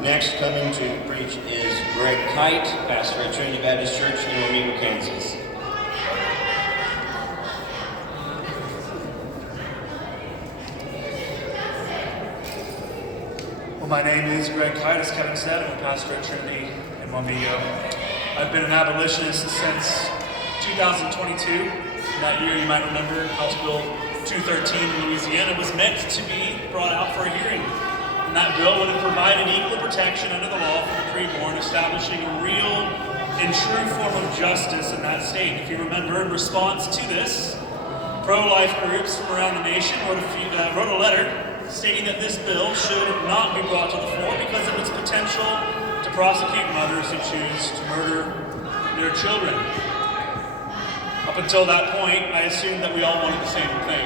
Next coming to preach is Greg Kite, pastor at Trinity Baptist Church in Topeka, Kansas. Well, my name is Greg Kite, as Kevin said. I'm a pastor at Trinity in Wamego. I've been an abolitionist since 2022. In that year, you might remember, House Bill 213 in Louisiana was meant to be brought out for a hearing. And that bill would have provided equal protection under the law for the preborn, establishing a real and true form of justice in that state. If you remember, in response to this, pro-life groups from around the nation wrote a letter stating that this bill should not be brought to the floor because of its potential to prosecute mothers who choose to murder their children. Up until that point, I assumed that we all wanted the same thing,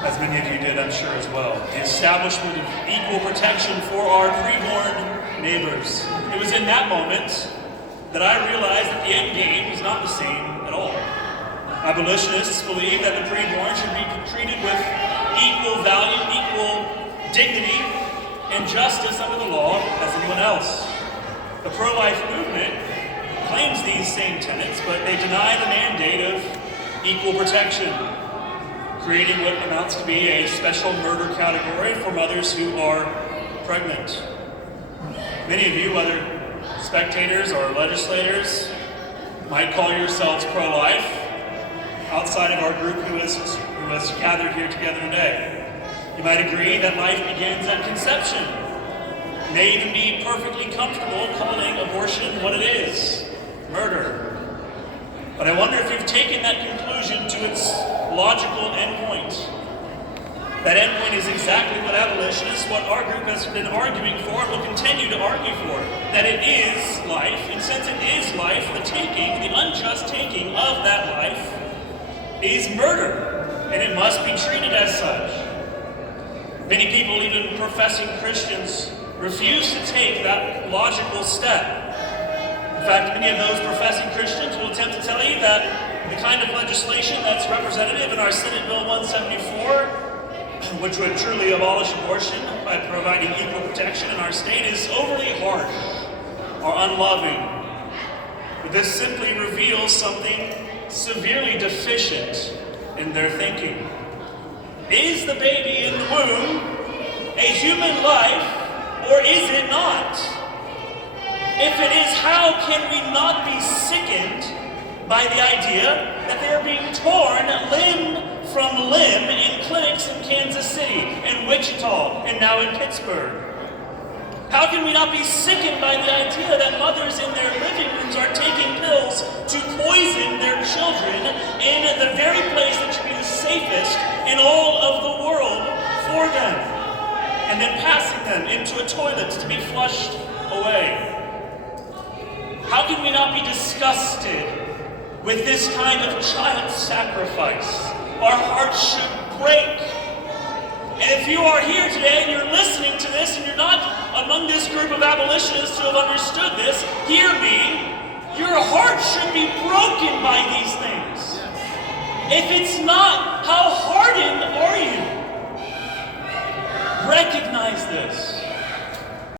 as many of you did, I'm sure, as well. The establishment of equal protection for our preborn neighbors. It was in that moment that I realized that the end game was not the same at all. Abolitionists believe that the preborn should be treated with equal value, equal dignity, and justice under the law as anyone else. The pro-life movement claims these same tenets, but they deny the mandate of equal protection, creating what amounts to be a special murder category for mothers who are pregnant. Many of you, whether spectators or legislators, might call yourselves pro-life outside of our group who has gathered here together today. You might agree that life begins at conception. You may even be perfectly comfortable calling abortion what it is, murder. But I wonder if you've taken that conclusion to its logical endpoint. That endpoint is exactly what abolitionists, what our group has been arguing for and will continue to argue for. That it is life, and since it is life, the taking, the unjust taking of that life is murder, and it must be treated as such. Many people, even professing Christians, refuse to take that logical step. In fact, many of those professing Christians will attempt to tell you that the kind of legislation that's representative in our Senate Bill 174, which would truly abolish abortion by providing equal protection in our state, is overly harsh or unloving. But this simply reveals something severely deficient in their thinking. Is the baby in the womb a human life, or is it not? If it is, how can we not be sickened by the idea that they are being torn limb from limb in clinics in Kansas City, in Wichita, and now in Pittsburgh? How can we not be sickened by the idea that mothers in their living rooms are taking pills to poison their children in the very place that should be the safest in all of the world for them, and then passing them into a toilet to be flushed away? How can we not be disgusted with this kind of child sacrifice? Our hearts should break. And if you are here today and you're listening to this and you're not among this group of abolitionists who have understood this, hear me. Your heart should be broken by these things. If it's not, how hardened are you? Recognize this.